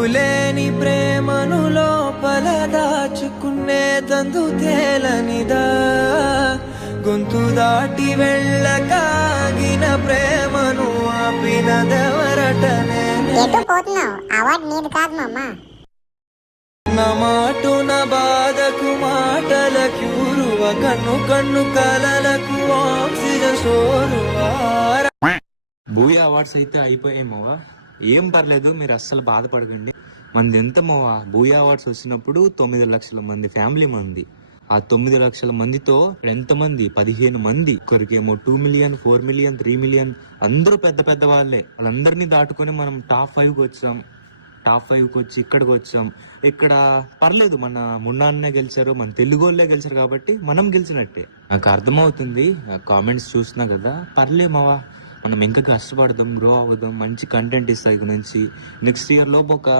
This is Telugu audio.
అంతులేని ప్రేమను లోపల దాచుకునే తందు తేలనిదా గొంతు దాటి వెళ్ళకాగిన ప్రేమను ఆపినదెవరటనే ఎటు పోతున్నావు? అవార్డు నీది కాదు మామా. నా మాటున బాధకు మాటల క్యూరువ కన్ను కన్ను కలలకు ఆక్సిజన్ స్టోరువా. బూయా అవార్డ్స్ అయితే అయిపోయాయి మోవా. ఏం పర్లేదు, మీరు అస్సలు బాధపడకండి. మనది ఎంత మోవా, బూయా అవార్డ్స్ వచ్చినప్పుడు 9 లక్షల మంది ఫ్యామిలీ మంది. ఆ 9 లక్షల మందితో ఎంతమంది? 15 మంది. ఒకరికేమో 2 మిలియన్, 4 మిలియన్, 3 మిలియన్, అందరూ పెద్ద పెద్ద వాళ్ళే. వాళ్ళందరినీ దాటుకొని మనం టాప్ 5కి వచ్చాం. టాప్ 5కి వచ్చి ఇక్కడికి వచ్చాం. ఇక్కడ పర్లేదు, మన మున్నాన్నే గెలిచారు, మన తెలుగు వాళ్ళే గెలిచారు కాబట్టి మనం గెలిచినట్టే. నాకు అర్థమవుతుంది, కామెంట్స్ చూస్తున్నా కదా. పర్లేమవా, మనం ఇంకా కష్టపడదాం, గ్రో అవుదాం, మంచి కంటెంట్ ఇస్తాం. ఇక నుంచి నెక్స్ట్ ఇయర్ లోపు ఒక